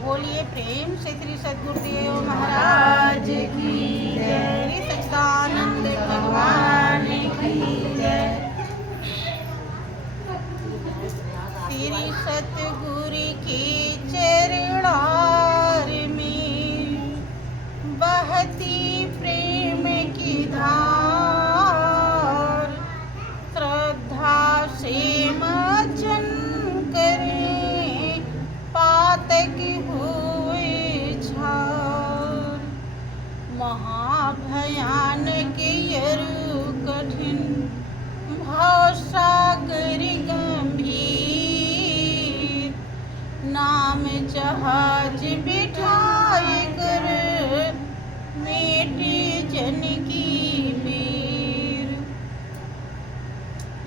बोलिए प्रेम से श्री सद्गुरुदेव महाराज की जय, श्री सच्चिदानंद भगवान की जय। श्री सतगुरु के चरणार में बहती प्रेम की धार, श्रद्धा से मचन करें पातक हुए झार। महाभयानक यरु कठिन भवसागर गंभीर, नाम जहाज बिठाए कर मेटे जन की वीर।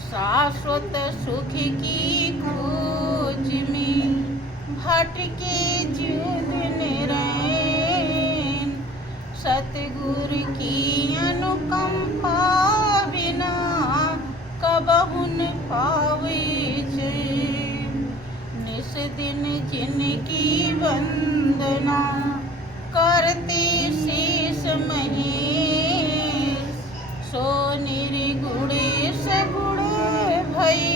शाश्वत सुख की खोज में भटके जीव दिन रैन, सतगुरु की अनुकंपा बिना कबहु न पावे चैन। निस दिन जिनकी वंदना करते शीस महेश, सो निर्गुणे सगुण भई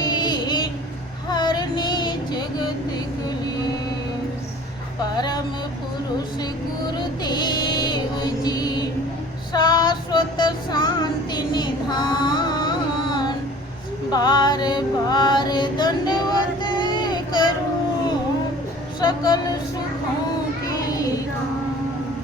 हरने जगत कलेश। परम पुरुष गुरुदेव जी शाश्वत शांति निधान, बार बार दंडवत करूं सकल सुखों की दान।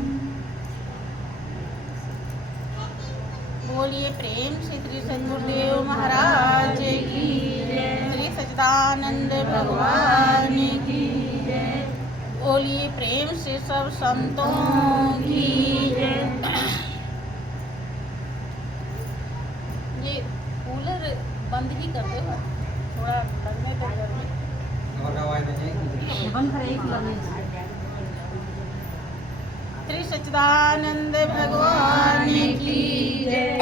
बोलिए प्रेम से श्री सद्गुरुदेव महाराज की जय, श्री सच्चिदानंद भगवान की जय। बोलिए प्रेम से सब संतों की जय। ये कूलर बंद ही कर दो, थोड़ा लगने तो गर्मी बंद करे। श्री सच्चिदानंद भगवान की जय।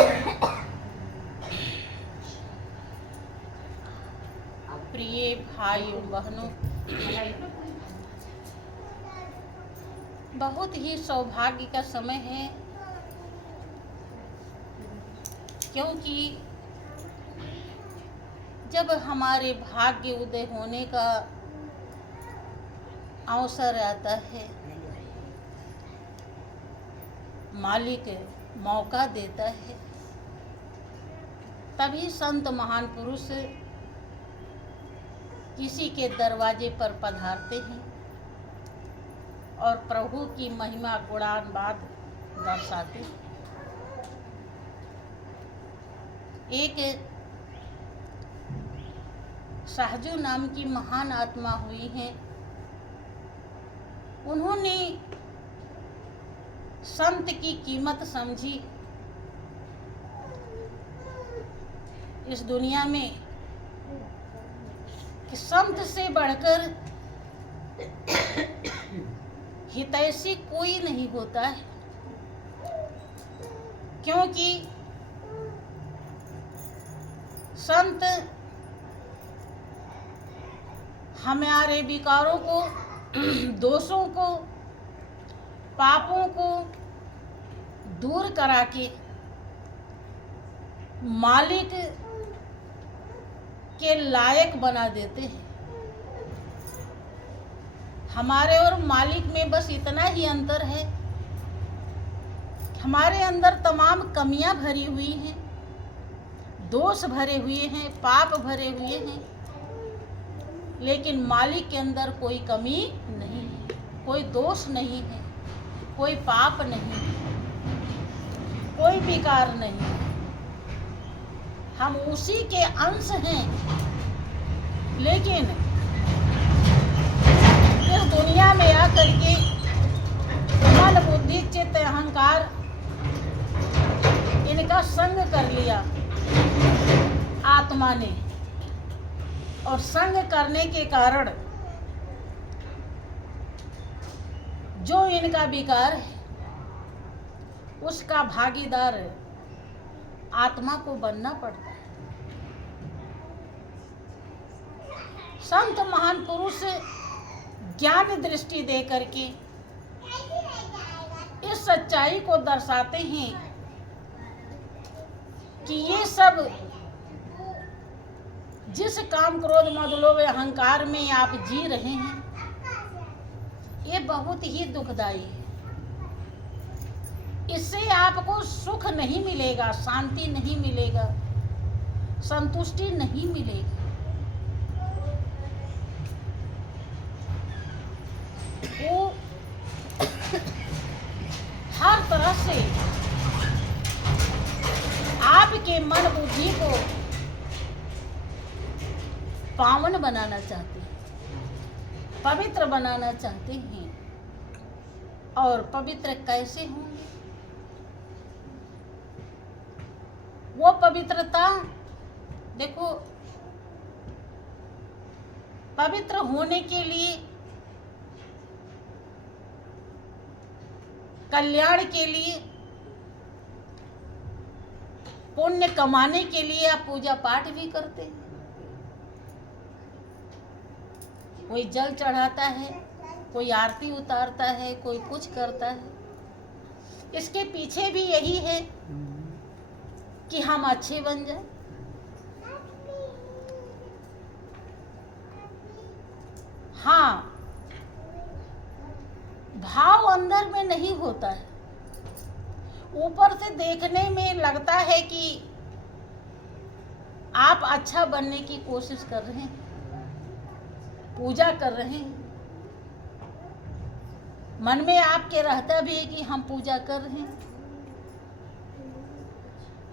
प्रिय भाइयों बहनों, बहुत ही सौभाग्य का समय है, क्योंकि जब हमारे भाग्य उदय होने का अवसर आता है, मालिक मौका देता है, तभी संत महान पुरुष किसी के दरवाजे पर पधारते हैं और प्रभु की महिमा गुणान बाद दर्शाते हैं। एक शाहजू नाम की महान आत्मा हुई हैं, उन्होंने संत की कीमत समझी। इस दुनिया में कि संत से बढ़कर हितैषी कोई नहीं होता है, क्योंकि संत हमारे विकारों को, दोषों को, पापों को दूर करा के मालिक के लायक बना देते हैं। हमारे और मालिक में बस इतना ही अंतर है, हमारे अंदर तमाम कमियां भरी हुई हैं, दोष भरे हुए हैं, पाप भरे हुए हैं, लेकिन मालिक के अंदर कोई कमी नहीं है, कोई दोष नहीं है, कोई पाप नहीं है, कोई विकार नहीं है। हम उसी के अंश हैं, लेकिन इस दुनिया में आकर के मन बुद्धि चित्त अहंकार इनका संग कर लिया आत्मा ने, और संग करने के कारण जो इनका विकार है उसका भागीदार आत्मा को बनना पड़ता है। संत महान पुरुष ज्ञान दृष्टि दे करके इस सच्चाई को दर्शाते हैं कि ये सब जिस काम क्रोध मद लोभ अहंकार में आप जी रहे हैं, ये बहुत ही दुखदाई है। इससे आपको सुख नहीं मिलेगा, शांति नहीं मिलेगा, संतुष्टि नहीं मिलेगी। वो हर तरह से आपके मन बुद्धि को पावन बनाना चाहते हैं, पवित्र बनाना चाहते हैं। और पवित्र कैसे होंगे? वो पवित्रता देखो, पवित्र होने के लिए, कल्याण के लिए, पुण्य कमाने के लिए आप पूजा पाठ भी करते हैं। कोई जल चढ़ाता है, कोई आरती उतारता है, कोई कुछ करता है। इसके पीछे भी यही है कि हम अच्छे बन जाए। हाँ, भाव अंदर में नहीं होता है। ऊपर से देखने में लगता है कि आप अच्छा बनने की कोशिश कर रहे हैं, पूजा कर रहे हैं। मन में आपके रहता भी है कि हम पूजा कर रहे हैं,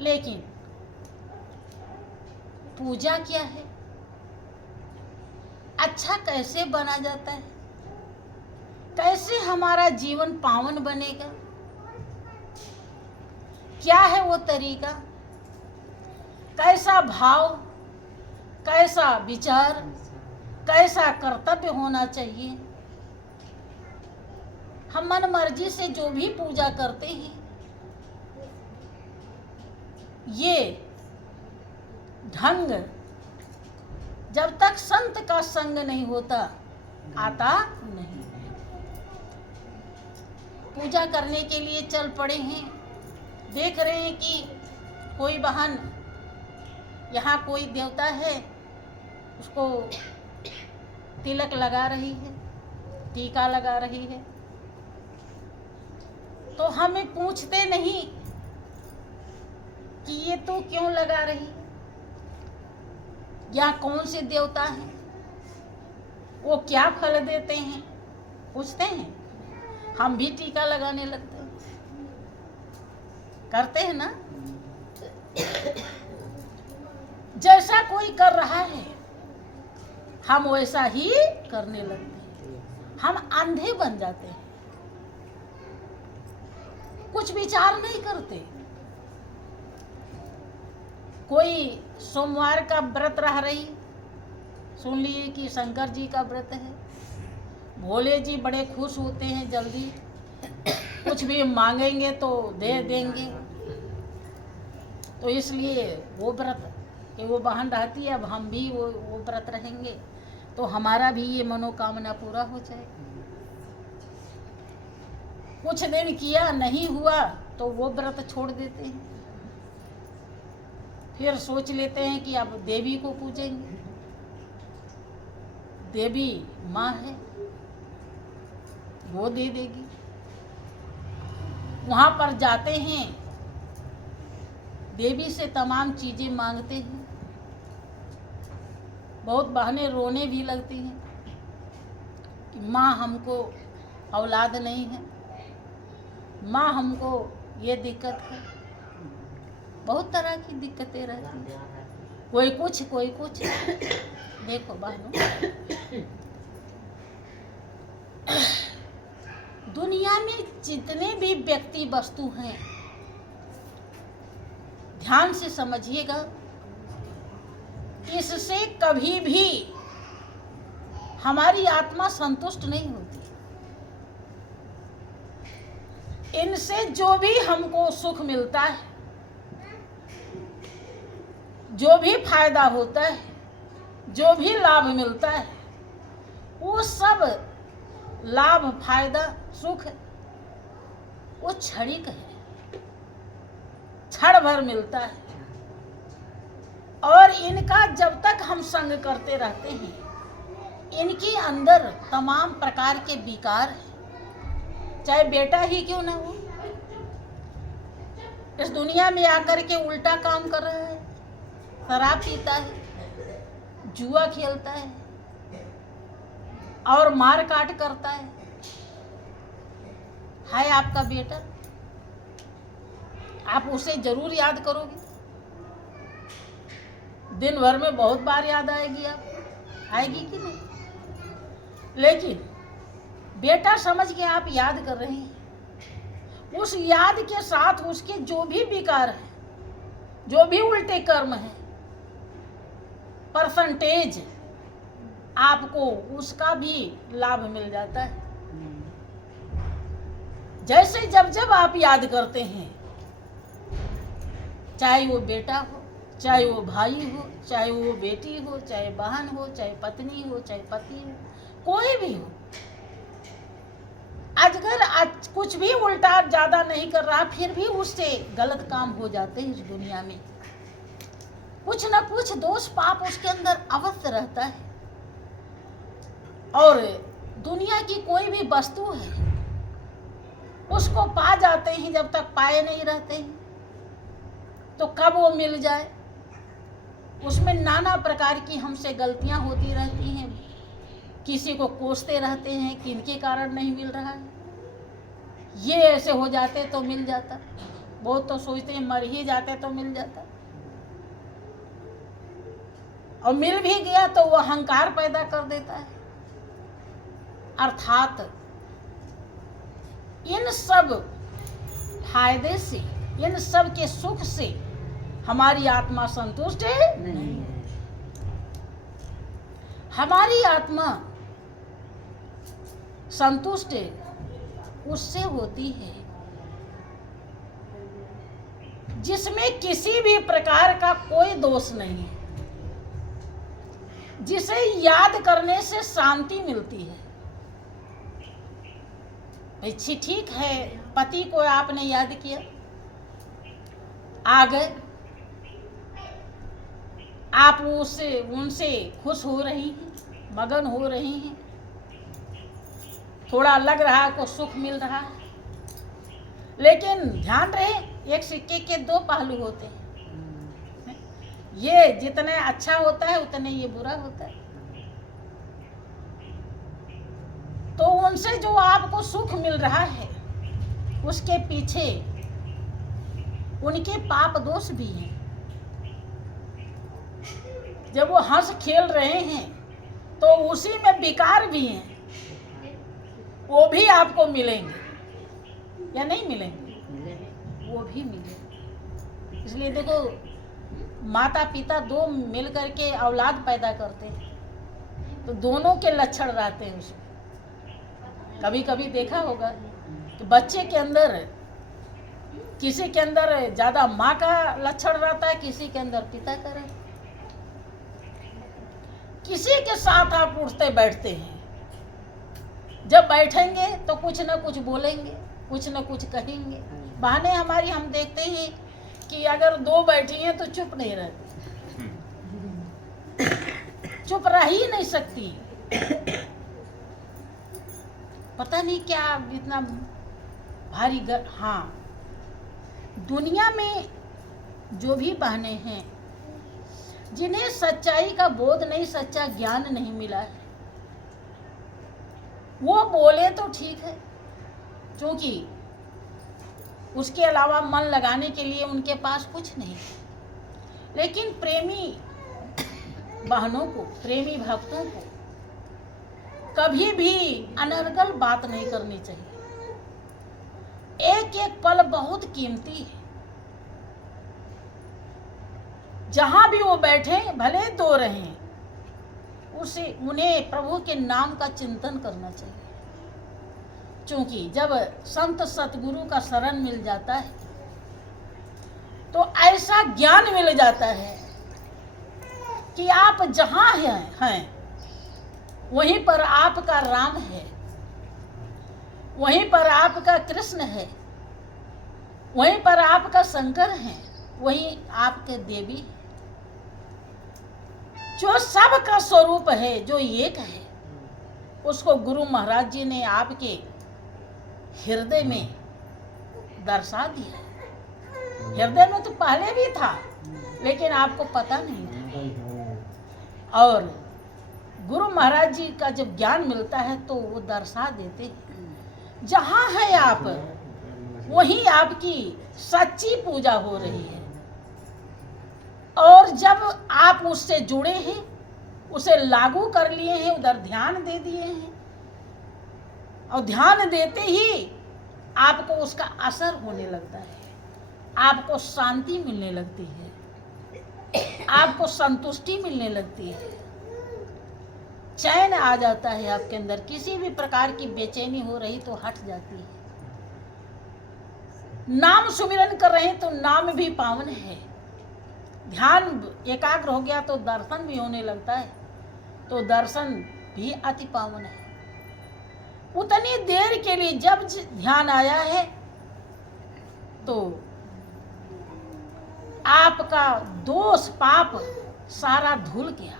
लेकिन पूजा क्या है? अच्छा कैसे बना जाता है? कैसे हमारा जीवन पावन बनेगा? क्या है वो तरीका? कैसा भाव, कैसा विचार, कैसा कर्तव्य होना चाहिए? हम मन मर्जी से जो भी पूजा करते हैं, ये ढंग जब तक संत का संग नहीं होता आता नहीं। पूजा करने के लिए चल पड़े हैं, देख रहे हैं कि कोई बहन यहाँ कोई देवता है, उसको तिलक लगा रही है, टीका लगा रही है, तो हमें पूछते नहीं कि ये तू क्यों लगा रही, या कौन से देवता हैं, वो क्या फल देते हैं, पूछते हैं? हम भी टीका लगाने लगते हैं, करते हैं ना। जैसा कोई कर रहा है हम वैसा ही करने लगते हैं। हम अंधे बन जाते हैं, कुछ विचार नहीं करते। कोई सोमवार का व्रत रह रही, सुन लिए कि शंकर जी का व्रत है, भोले जी बड़े खुश होते हैं, जल्दी कुछ भी मांगेंगे तो दे देंगे। तो इसलिए वो व्रत कि वो बहन रहती है, अब हम भी वो व्रत रहेंगे तो हमारा भी ये मनोकामना पूरा हो जाए। कुछ दिन किया, नहीं हुआ तो वो व्रत छोड़ देते हैं, फिर सोच लेते हैं कि अब देवी को पूजेंगे, देवी माँ है, वो दे देगी। वहाँ पर जाते हैं, देवी से तमाम चीज़ें मांगते हैं, बहुत बहनें रोने भी लगती हैं कि माँ हमको औलाद नहीं है, माँ हमको ये दिक्कत है। बहुत तरह की दिक्कतें रहती हैं, कोई कुछ कोई कुछ। देखो बहनों, दुनिया में जितने भी व्यक्ति वस्तु हैं, ध्यान से समझिएगा, इससे कभी भी हमारी आत्मा संतुष्ट नहीं होती। इनसे जो भी हमको सुख मिलता है, जो भी फायदा होता है, जो भी लाभ मिलता है वो सब लाभ, फायदा, सुख वो क्षणिक है, क्षण भर मिलता है। और इनका जब तक हम संग करते रहते हैं, इनके अंदर तमाम प्रकार के विकार हैं। चाहे बेटा ही क्यों ना हो, इस दुनिया में आकर के उल्टा काम कर रहा है, शराब पीता है, जुआ खेलता है और मार काट करता है आपका बेटा, आप उसे जरूर याद करोगे। दिन भर में बहुत बार याद आएगी, आप आएगी कि नहीं? लेकिन बेटा समझ के आप याद कर रहे हैं, उस याद के साथ उसके जो भी विकार है, जो भी उल्टे कर्म है, परसेंटेज आपको उसका भी लाभ मिल जाता है। जैसे जब जब आप याद करते हैं, चाहे वो बेटा हो, चाहे वो भाई हो, चाहे वो बेटी हो, चाहे बहन हो, चाहे पत्नी हो, चाहे पति हो, कोई भी हो, अगर आज कुछ भी उल्टा ज्यादा नहीं कर रहा, फिर भी उससे गलत काम हो जाते हैं। इस दुनिया में कुछ न कुछ दोष पाप उसके अंदर अवश्य रहता है। और दुनिया की कोई भी वस्तु है, उसको पा जाते हैं, जब तक पाए नहीं रहते हैं, तो कब वो मिल जाए, उसमें नाना प्रकार की हमसे गलतियां होती रहती हैं। किसी को कोसते रहते हैं कि इनके कारण नहीं मिल रहा है, ये ऐसे हो जाते तो मिल जाता, बहुत तो सोचते हैं मर ही जाते तो मिल जाता, और मिल भी गया तो वो अहंकार पैदा कर देता है। अर्थात इन सब फायदे से, इन सब के सुख से हमारी आत्मा संतुष्ट है नहीं है। हमारी आत्मा संतुष्ट उससे होती है जिसमें किसी भी प्रकार का कोई दोष नहीं है, जिसे याद करने से शांति मिलती है। अच्छी ठीक है, पति को आपने याद किया, आ गए, आप उनसे खुश हो रही हैं, मगन हो रही हैं, थोड़ा लग रहा है को सुख मिल रहा है, लेकिन ध्यान रहे एक सिक्के के दो पहलू होते हैं। ये जितने अच्छा होता है उतने ये बुरा होता है। तो उनसे जो आपको सुख मिल रहा है, उसके पीछे उनके पाप दोष भी हैं। जब वो हंस खेल रहे हैं तो उसी में विकार भी हैं, वो भी आपको मिलेंगे या नहीं मिलेंगे? वो भी मिलेंगे। इसलिए देखो, माता पिता दो मिल करके औलाद पैदा करते हैं तो दोनों के लक्षण रहते हैं उसमें। कभी कभी देखा होगा कि बच्चे के अंदर, किसी के अंदर ज्यादा माँ का लक्षण रहता है, किसी के अंदर पिता का रहता है। किसी के साथ आप उठते बैठते हैं, जब बैठेंगे तो कुछ न कुछ बोलेंगे, कुछ न कुछ कहेंगे। बहाने हमारी हम देखते हैं कि अगर दो बैठी हैं तो चुप नहीं रहती, चुप रह ही नहीं सकती। पता नहीं क्या इतना भारी हाँ, दुनिया में जो भी बहने हैं जिन्हें सच्चाई का बोध नहीं, सच्चा ज्ञान नहीं मिला है, वो बोले तो ठीक है, क्योंकि उसके अलावा मन लगाने के लिए उनके पास कुछ नहीं। लेकिन प्रेमी बहनों को, प्रेमी भक्तों को कभी भी अनर्गल बात नहीं करनी चाहिए। एक एक पल बहुत कीमती है। जहां भी वो बैठे, भले दो रहें, उन्हें प्रभु के नाम का चिंतन करना चाहिए। क्योंकि जब संत सतगुरु का शरण मिल जाता है तो ऐसा ज्ञान मिल जाता है कि आप जहां हैं वहीं पर आपका राम है, वहीं पर आपका कृष्ण है, वहीं पर आपका शंकर है, वहीं आपके देवी है। जो सबका स्वरूप है, जो एक है, उसको गुरु महाराज जी ने आपके हृदय में दर्शा दिया। हृदय में तो पहले भी था, लेकिन आपको पता नहीं था। और गुरु महाराज जी का जब ज्ञान मिलता है तो वो दर्शा देते हैं। जहां है आप, वहीं आपकी सच्ची पूजा हो रही है। और जब आप उससे जुड़े हैं, उसे लागू कर लिए हैं, उधर ध्यान दे दिए हैं, और ध्यान देते ही आपको उसका असर होने लगता है, आपको शांति मिलने लगती है, आपको संतुष्टि मिलने लगती है, चैन आ जाता है आपके अंदर। किसी भी प्रकार की बेचैनी हो रही तो हट जाती है। नाम सुमिरन कर रहे हैं तो नाम भी पावन है। ध्यान एकाग्र हो गया तो दर्शन भी होने लगता है, तो दर्शन भी अति पावन है। उतनी देर के लिए जब ध्यान आया है तो आपका दोष पाप सारा धुल गया।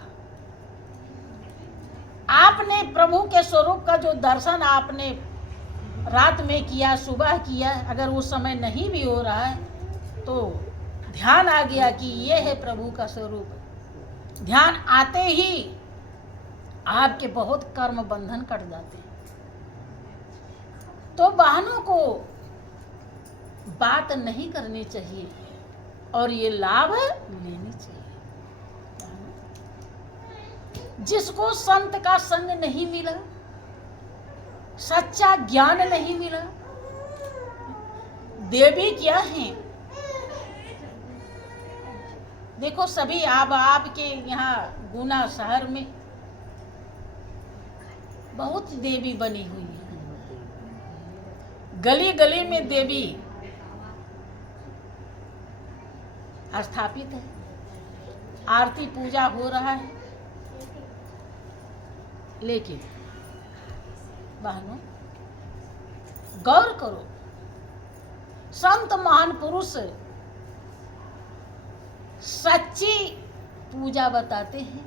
आपने प्रभु के स्वरूप का जो दर्शन आपने रात में किया, सुबह किया, अगर उस समय नहीं भी हो रहा है तो ध्यान आ गया कि ये है प्रभु का स्वरूप। ध्यान आते ही आपके बहुत कर्म बंधन कट जाते हैं। तो बहनों को बात नहीं करनी चाहिए और ये लाभ लेनी चाहिए। जिसको संत का संग नहीं मिला, सच्चा ज्ञान नहीं मिला, देवी क्या है? देखो सभी आपके यहाँ गुना शहर में बहुत देवी बनी हुई है। गली गली में देवी स्थापित है, आरती पूजा हो रहा है। लेकिन बहनों गौर करो, संत महान पुरुष सच्ची पूजा बताते हैं।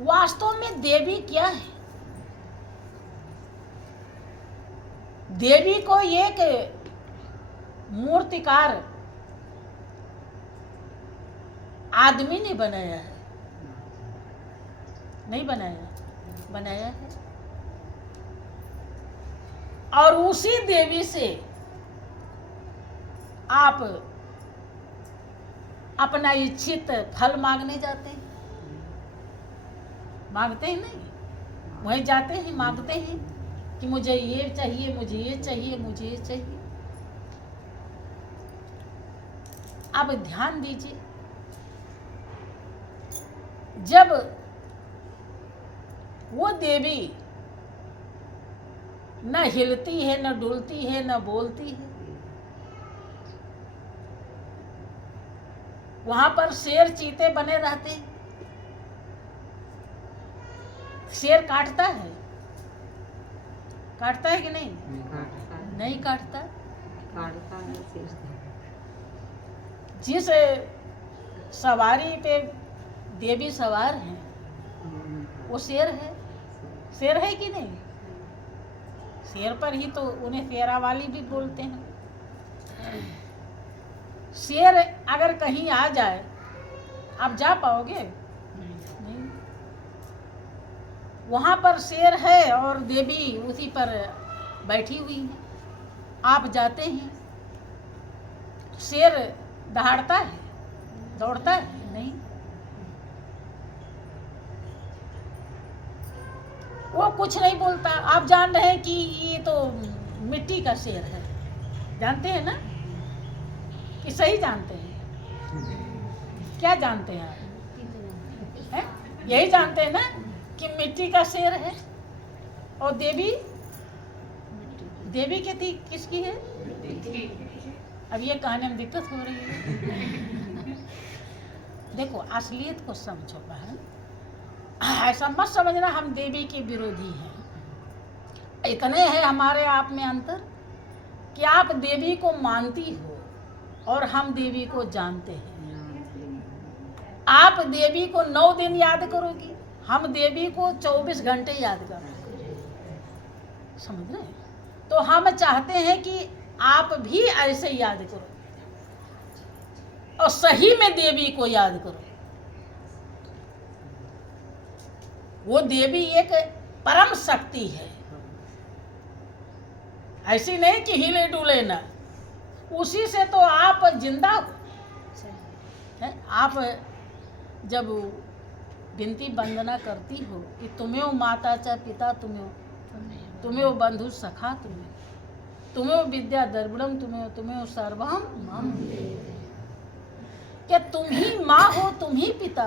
वास्तव में देवी क्या है? देवी को एक मूर्तिकार आदमी ने बनाया है, नहीं बनाया, बनाया है। और उसी देवी से आप अपना इच्छित फल मांगने जाते हैं। मांगते हैं नहीं, वहीं जाते हैं, मांगते हैं कि मुझे ये चाहिए, मुझे ये चाहिए, मुझे ये चाहिए। आप ध्यान दीजिए, जब वो देवी न हिलती है, न डुलती है, न बोलती है, वहां पर शेर चीते बने रहते हैं। शेर काटता है? काटता है कि नहीं? नहीं काटता। काटता है शेर। जिस सवारी पे देवी सवार हैं वो शेर है। शेर है कि नहीं? शेर पर ही तो उन्हें शेरा वाली भी बोलते हैं। शेर अगर कहीं आ जाए, आप जा पाओगे? नहीं। वहां पर शेर है और देवी उसी पर बैठी हुई है। आप जाते हैं, शेर दहाड़ता है, दौड़ता है? नहीं। वो कुछ नहीं बोलता। आप जान रहे हैं कि ये तो मिट्टी का शेर है, जानते हैं ना? कि सही जानते हैं? क्या जानते हैं आप? है? यही जानते हैं ना कि मिट्टी का शेर है। और देवी, देवी कहती किसकी है? अब ये कहने में दिक्कत हो रही है। देखो असलियत को समझो बहन, ऐसा मत समझना हम देवी के विरोधी हैं। इतने हैं हमारे आप में अंतर कि आप देवी को मानती हो और हम देवी को जानते हैं। आप देवी को 9 दिन याद करोगी, हम देवी को 24 घंटे याद करेंगे। समझ रहे हैं? तो हम चाहते हैं कि आप भी ऐसे याद करो और सही में देवी को याद करो। वो देवी एक परम शक्ति है, ऐसी नहीं कि हिले डुले ना, उसी से तो आप जिंदा हो। आप जब विनती वंदना करती हो कि तुम्हें माता च पिता, तुम्हें बंधु सखा, तुम्हें विद्या द्रविड़म, तुम्हें सर्वम मम, क्या तुम ही माँ हो, तुम ही पिता।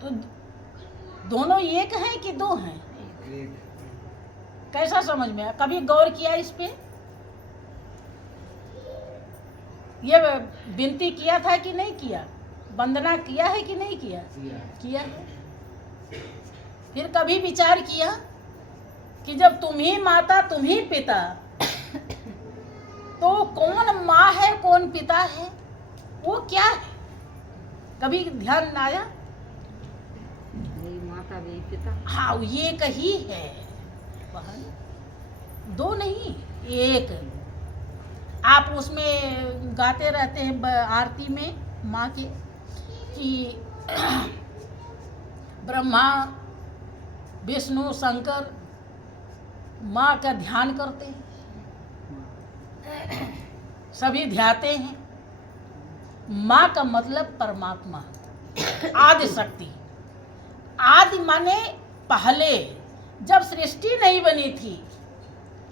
तो दोनों एक हैं कि दो हैं? कैसा समझ में आया? कभी गौर किया इस पे? ये विनती किया था कि नहीं किया? वंदना किया है कि नहीं किया? किया है। फिर कभी विचार किया कि जब तुम ही माता तुम ही पिता, तो कौन माँ है कौन पिता है, वो क्या है? कभी ध्यान आया? माता भी पिता। हाँ, ये कही है बहन, दो नहीं एक। आप उसमें गाते रहते हैं आरती में माँ के कि ब्रह्मा विष्णु शंकर माँ का ध्यान करते हैं, सभी ध्याते हैं। माँ का मतलब परमात्मा, आदि शक्ति। आदि माने पहले, जब सृष्टि नहीं बनी थी,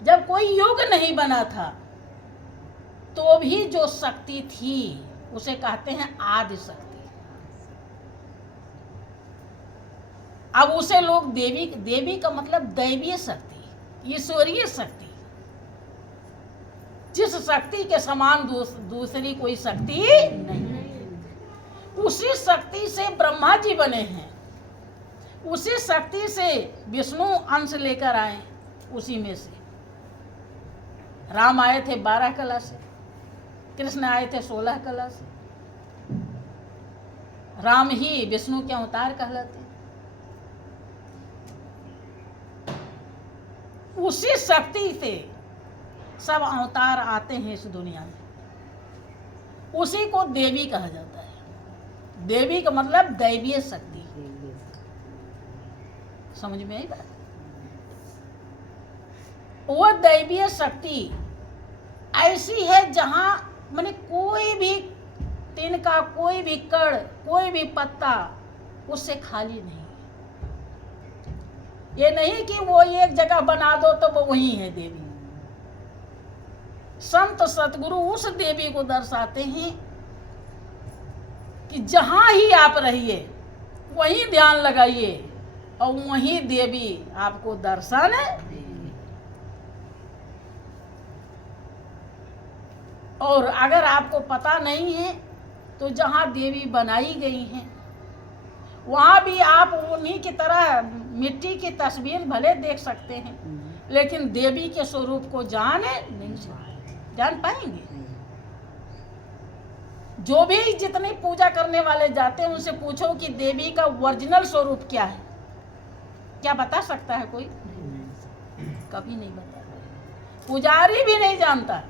जब कोई युग नहीं बना था, तो भी जो शक्ति थी उसे कहते हैं आदि शक्ति। अब उसे लोग देवी का मतलब दैवीय शक्ति, ईश्वरीय शक्ति। जिस शक्ति के समान दूसरी कोई शक्ति नहीं। उसी शक्ति से ब्रह्मा जी बने हैं, उसी शक्ति से विष्णु अंश लेकर आए, उसी में से राम आए थे 12 कला से, कृष्ण आए थे 16 कला से। राम ही विष्णु के अवतार कहलाते हैं। उसी शक्ति से सब अवतार आते हैं इस दुनिया में, उसी को देवी कहा जाता है। देवी का मतलब दैवीय शक्ति। समझ में आई बात? वो दैवीय शक्ति ऐसी है जहां माने कोई भी तिनका, कोई भी कण, कोई भी पत्ता उससे खाली नहीं। ये नहीं कि वो एक जगह बना दो तो वो वही है देवी। संत सतगुरु उस देवी को दर्शाते हैं कि जहां ही आप रहिए वहीं ध्यान लगाइए और वहीं देवी आपको दर्शन देगी। और अगर आपको पता नहीं है तो जहां देवी बनाई गई हैं वहां भी आप उन्हीं की तरह मिट्टी की तस्वीर भले देख सकते हैं, लेकिन देवी के स्वरूप को जान पाएंगे? जो भी जितनी पूजा करने वाले जाते हैं उनसे पूछो कि देवी का ओरिजिनल स्वरूप क्या है, क्या बता सकता है कोई? कभी नहीं बता। पुजारी भी नहीं जानता।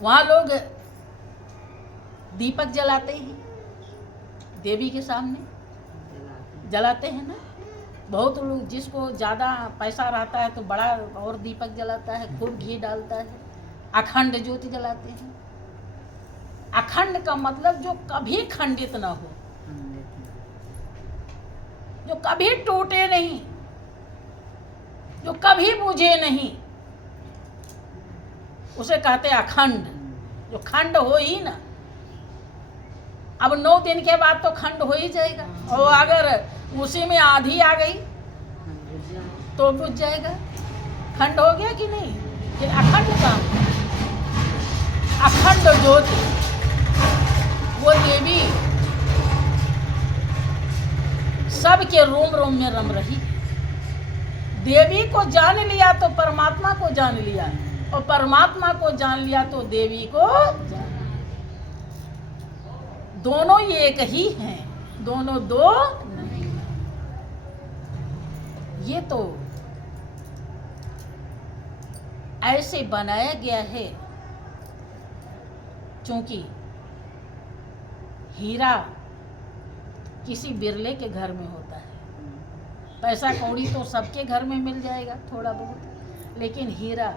वहां लोग दीपक जलाते हैं, देवी के सामने जलाते हैं ना। बहुत लोग, जिसको ज़्यादा पैसा रहता है तो बड़ा और दीपक जलाता है, खूब घी डालता है, अखंड ज्योति जलाते हैं। अखंड का मतलब जो कभी खंडित ना हो, जो कभी टूटे नहीं, जो कभी बुझे नहीं, उसे कहते हैं अखंड। जो खंड हो ही ना। अब 9 दिन के बाद तो खंड हो ही जाएगा, और अगर उसी में आधी आ गई तो बुझ जाएगा। खंड हो गया कि नहीं? फिर अखंड काम। अखंड ज्योति वो देवी सबके रोम रोम में रम रही है। देवी को जान लिया तो परमात्मा को जान लिया, और परमात्मा को जान लिया तो देवी को जान लिया। दोनों एक ही हैं, दोनों दो नहीं। ये तो ऐसे बनाया गया है क्योंकि हीरा किसी बिरले के घर में होता है। पैसा कौड़ी तो सबके घर में मिल जाएगा थोड़ा बहुत, लेकिन हीरा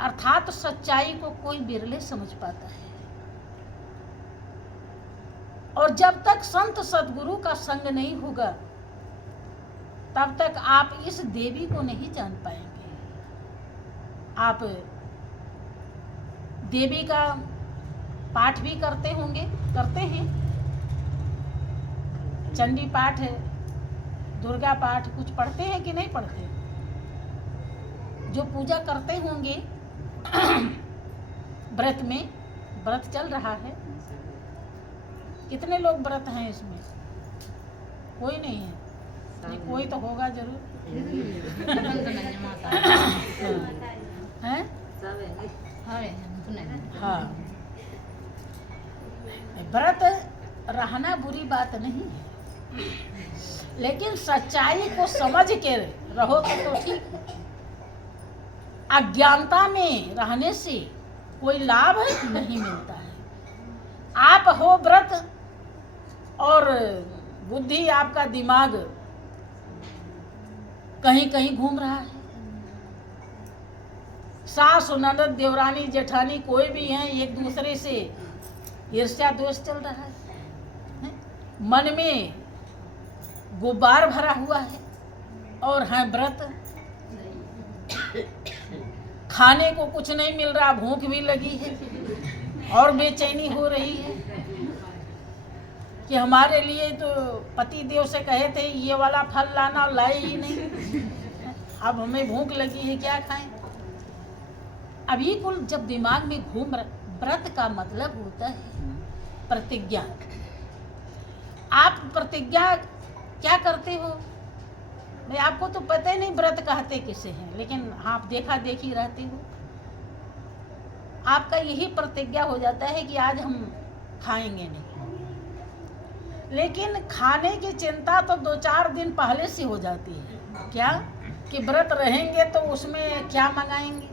अर्थात सच्चाई को कोई बिरले समझ पाता है। और जब तक संत सद्गुरु का संग नहीं होगा तब तक आप इस देवी को नहीं जान पाएंगे। आप देवी का पाठ भी करते होंगे, करते हैं, चंडी पाठ है, दुर्गा पाठ कुछ पढ़ते हैं कि नहीं पढ़ते? जो पूजा करते होंगे व्रत में, व्रत चल रहा है, कितने लोग व्रत हैं इसमें? कोई नहीं है? नहीं, कोई तो होगा जरूर। हैं? हाँ, व्रत रहना बुरी बात नहीं है, लेकिन सच्चाई को समझ के रहो तो ठीक है। अज्ञानता में रहने से कोई लाभ नहीं मिलता है। आप हो व्रत और बुद्धि, आपका दिमाग कहीं कहीं घूम रहा है। सास ननद देवरानी जेठानी कोई भी हैं, एक दूसरे से ईर्ष्या दोष चल रहा है। मन में गुब्बार भरा हुआ है और है व्रत। खाने को कुछ नहीं मिल रहा, भूख भी लगी है और बेचैनी हो रही है कि हमारे लिए तो पति देव से कहे थे ये वाला फल लाना, लाए ही नहीं, अब हमें भूख लगी है, क्या खाएं? अभी कुल जब दिमाग में घूम रहा, व्रत का मतलब होता है प्रतिज्ञा। आप प्रतिज्ञा क्या करते हो? मैं आपको तो पता ही नहीं व्रत कहते किसे हैं, लेकिन आप देखा देखी रहते हो। आपका यही प्रतिज्ञा हो जाता है कि आज हम खाएंगे नहीं, लेकिन खाने की चिंता तो 2-4 दिन पहले से हो जाती है। क्या कि व्रत रहेंगे तो उसमें क्या मंगाएंगे,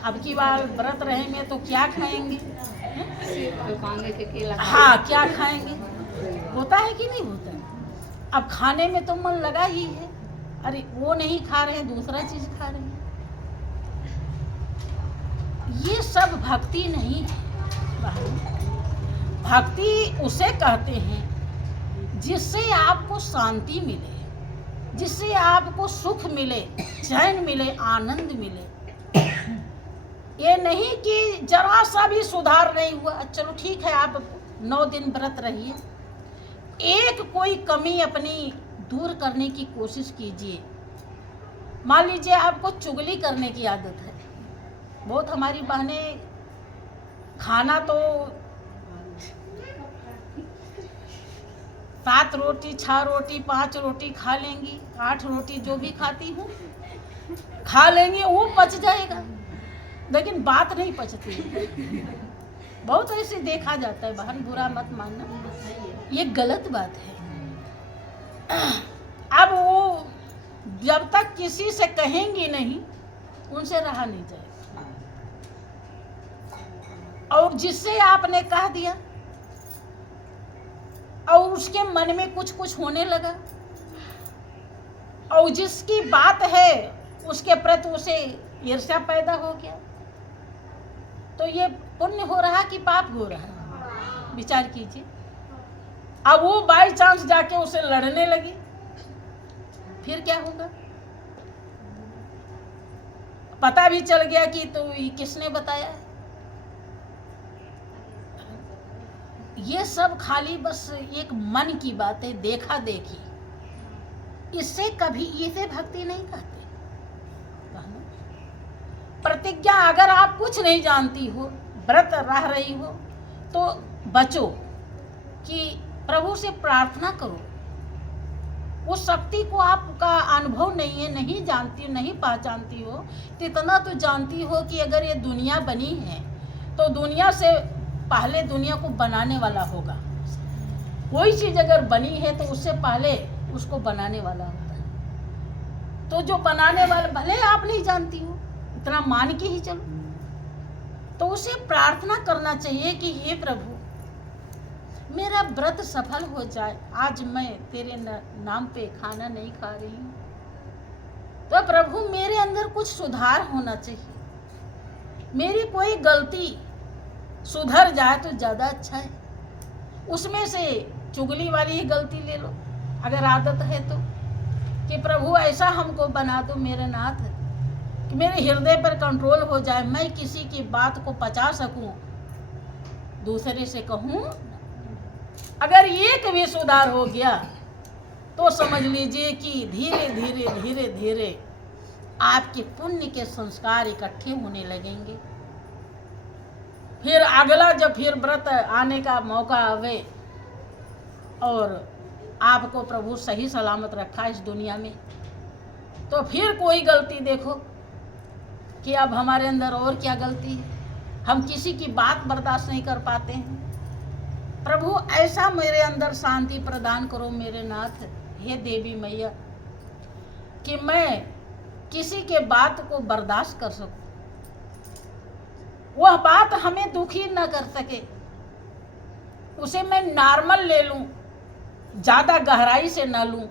अब की बार व्रत रहेंगे तो क्या खाएंगे, हाँ क्या खाएंगे, होता है कि नहीं होता है? अब खाने में तो मन लगा ही है, अरे वो नहीं खा रहे हैं, दूसरा चीज खा रहे हैं। ये सब भक्ति नहीं है। भक्ति उसे कहते हैं जिससे आपको शांति मिले, जिससे आपको सुख मिले, चैन मिले, आनंद मिले। ये नहीं कि जरा सा भी सुधार नहीं हुआ, चलो ठीक है आप 9 दिन व्रत रहिए, एक कोई कमी अपनी दूर करने की कोशिश कीजिए। मान लीजिए आपको चुगली करने की आदत है, बहुत हमारी बहनें खाना तो 7 रोटी 6 रोटी 5 रोटी खा लेंगी, 8 रोटी जो भी खाती हूँ खा लेंगी, वो पच जाएगा, लेकिन बात नहीं पचती। बहुत ऐसे देखा जाता है, बहन बुरा मत मानना, ये गलत बात है। अब वो जब तक किसी से कहेंगी नहीं, उनसे रहा नहीं जाएगा। और जिससे आपने कह दिया और उसके मन में कुछ कुछ होने लगा, और जिसकी बात है उसके प्रति उसे ईर्ष्या पैदा हो गया, तो ये पुण्य हो रहा कि पाप हो रहा है? विचार कीजिए। अब वो बाई चांस जाके उसे लड़ने लगी, फिर क्या होगा? पता भी चल गया कि तो ये किसने बताया है। ये सब खाली बस एक मन की बात है, देखा देखी। इससे कभी इसे भक्ति नहीं कहते। प्रतिज्ञा अगर आप कुछ नहीं जानती हो, व्रत रह रही हो, तो बचो कि प्रभु से प्रार्थना करो। वो शक्ति को आपका अनुभव नहीं है, नहीं जानती, नहीं पहचानती हो, तो इतना तो जानती हो कि अगर ये दुनिया बनी है तो दुनिया से पहले दुनिया को बनाने वाला होगा। कोई चीज़ अगर बनी है तो उससे पहले उसको बनाने वाला होता है। तो जो बनाने वाला, भले आप नहीं जानती हो, इतना मान के ही चलो, तो उसे प्रार्थना करना चाहिए कि हे प्रभु, मेरा व्रत सफल हो जाए, आज मैं तेरे नाम पे खाना नहीं खा रही हूँ, तो प्रभु मेरे अंदर कुछ सुधार होना चाहिए। मेरी कोई गलती सुधर जाए तो ज़्यादा अच्छा है। उसमें से चुगली वाली ही गलती ले लो अगर आदत है तो, कि प्रभु ऐसा हमको बना दो मेरे नाथ कि मेरे हृदय पर कंट्रोल हो जाए, मैं किसी की बात को पचा सकूं, दूसरे से कहूं। अगर एक भी सुधार हो गया तो समझ लीजिए कि धीरे धीरे धीरे धीरे आपके पुण्य के संस्कार इकट्ठे होने लगेंगे। फिर अगला जब फिर व्रत आने का मौका आवे और आपको प्रभु सही सलामत रखा इस दुनिया में, तो फिर कोई गलती देखो कि अब हमारे अंदर और क्या गलती है, हम किसी की बात बर्दाश्त नहीं कर पाते हैं। प्रभु ऐसा मेरे अंदर शांति प्रदान करो मेरे नाथ, हे देवी मैया, कि मैं किसी के बात को बर्दाश्त कर सकूं, वह बात हमें दुखी न कर सके, उसे मैं नॉर्मल ले लूं, ज़्यादा गहराई से न लूं,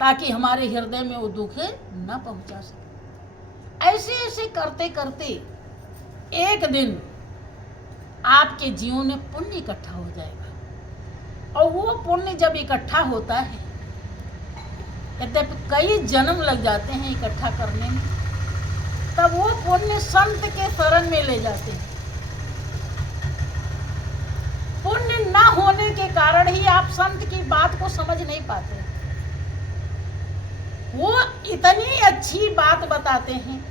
ताकि हमारे हृदय में वो दुख न पहुंचा सके। ऐसे ऐसे करते करते एक दिन आपके जीवन में पुण्य इकट्ठा हो जाएगा, और वो पुण्य जब इकट्ठा होता है, कहते कई जन्म लग जाते हैं इकट्ठा करने में, तब वो पुण्य संत के शरण में ले जाते हैं। पुण्य न होने के कारण ही आप संत की बात को समझ नहीं पाते। वो इतनी अच्छी बात बताते हैं,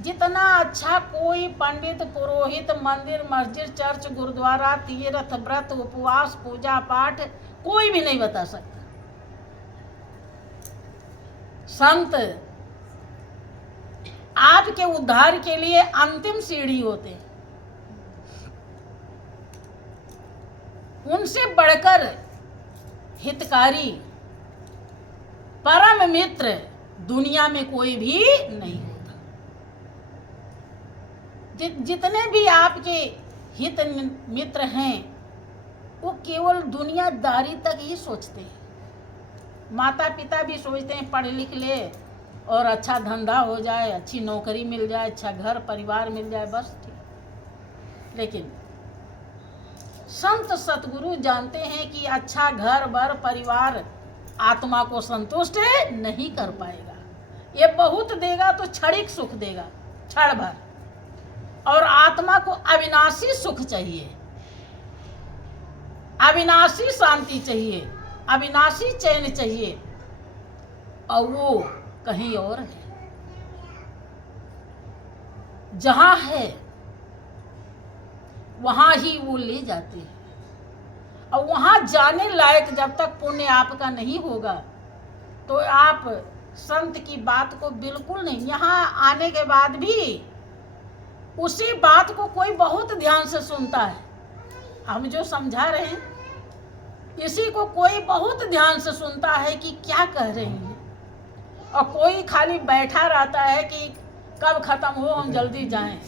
जितना अच्छा कोई पंडित, पुरोहित, मंदिर, मस्जिद, चर्च, गुरुद्वारा, तीर्थ, व्रत, उपवास, पूजा पाठ कोई भी नहीं बता सकता। संत आपके उद्धार के लिए अंतिम सीढ़ी होते हैं। उनसे बढ़कर हितकारी, परम मित्र दुनिया में कोई भी नहीं होता। जितने भी आपके हित मित्र हैं, वो केवल दुनियादारी तक ही सोचते हैं। माता पिता भी सोचते हैं पढ़ लिख ले और अच्छा धंधा हो जाए, अच्छी नौकरी मिल जाए, अच्छा घर परिवार मिल जाए, बस ठीक। लेकिन संत सतगुरु जानते हैं कि अच्छा घर बार परिवार आत्मा को संतुष्ट नहीं कर पाएगा। ये बहुत देगा तो क्षणिक सुख देगा, क्षण भर, और आत्मा को अविनाशी सुख चाहिए, अविनाशी शांति चाहिए, अविनाशी चैन चाहिए, और वो कहीं और है। जहां है वहां ही वो ले जाते हैं, और वहां जाने लायक जब तक पुण्य आपका नहीं होगा तो आप संत की बात को बिल्कुल नहीं, यहाँ आने के बाद भी उसी बात को कोई बहुत ध्यान से सुनता है। हम जो समझा रहे हैं इसी को कोई बहुत ध्यान से सुनता है कि क्या कह रहे हैं, और कोई खाली बैठा रहता है कि कब खत्म हो, हम जल्दी जाएं।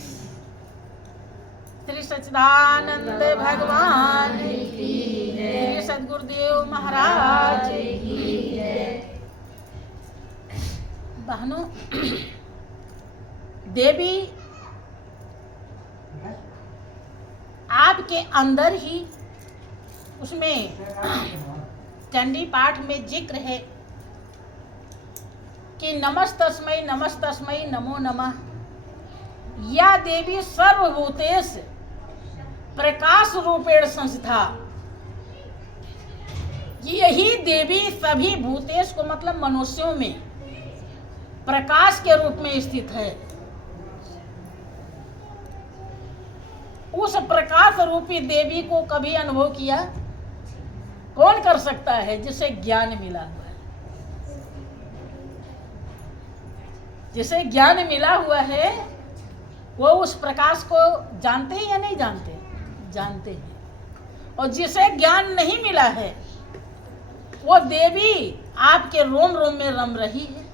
श्री सच्चिदानंद भगवान की जय, श्री सद्गुरुदेव महाराज की जय। बहनों, देवी आपके अंदर ही, उसमें चंडी पाठ में जिक्र है कि नमस्तस्मै नमो नमः, या देवी सर्वभूतेश प्रकाश रूपेण संस्था। यही देवी सभी भूतेश को, मतलब मनुष्यों में प्रकाश के रूप में स्थित है। उस प्रकाश रूपी देवी को कभी अनुभव किया? कौन कर सकता है? जिसे ज्ञान मिला हुआ है। जिसे ज्ञान मिला हुआ है वो उस प्रकाश को जानते हैं या नहीं जानते? जानते हैं। और जिसे ज्ञान नहीं मिला है वो देवी आपके रोम रोम में रम रही है,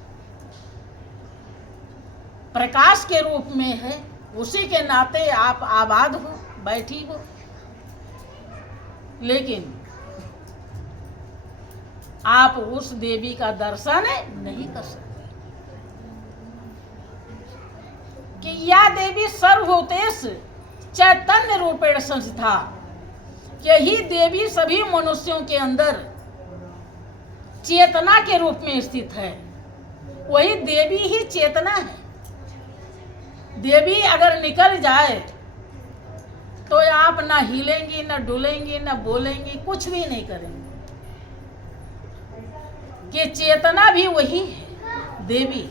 प्रकाश के रूप में है, उसी के नाते आप आबाद हो, बैठी हो। लेकिन आप उस देवी का दर्शन नहीं कर सकते कि या देवी सर्वभूतेषु चैतन्य रूपेण संस्था। यही देवी सभी मनुष्यों के अंदर चेतना के रूप में स्थित है। वही देवी ही चेतना है। देवी अगर निकल जाए तो आप ना हिलेंगी, ना डुलेंगी, ना बोलेंगी, कुछ भी नहीं करेंगे। कि चेतना भी वही है, देवी।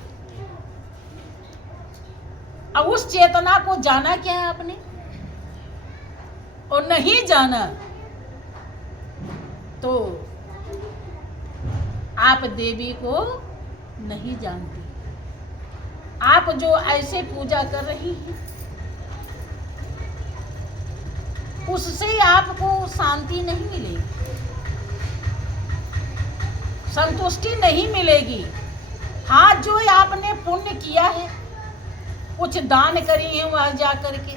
अब उस चेतना को जाना क्या है आपने, और नहीं जाना तो आप देवी को नहीं जानती। आप जो ऐसे पूजा कर रही हैं उससे आपको शांति नहीं मिलेगी, संतुष्टि नहीं मिलेगी। हाँ, जो आपने पुण्य किया है, कुछ दान करी है वहां जा करके,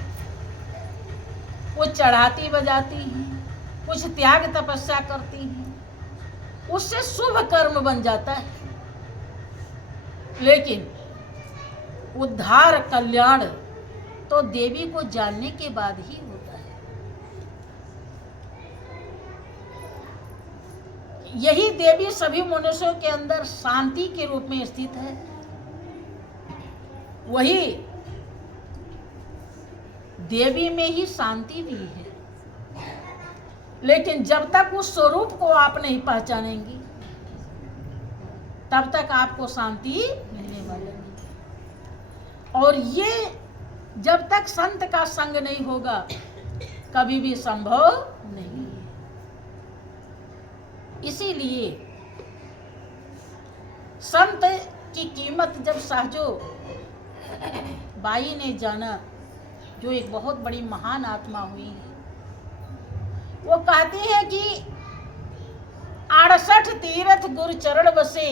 कुछ चढ़ाती बजाती हैं, कुछ त्याग तपस्या करती हैं, उससे शुभ कर्म बन जाता है। लेकिन उद्धार कल्याण तो देवी को जानने के बाद ही होता है। यही देवी सभी मनुष्यों के अंदर शांति के रूप में स्थित है। वही देवी में ही शांति भी है। लेकिन जब तक उस स्वरूप को आप नहीं पहचानेंगी तब तक आपको शांति मिलने वाली नहीं। और ये जब तक संत का संग नहीं होगा कभी भी संभव नहीं है। इसीलिए संत की कीमत जब सहजो बाई ने जाना, जो एक बहुत बड़ी महान आत्मा हुई है, वो कहती है कि 68 तीर्थ गुरु चरण बसे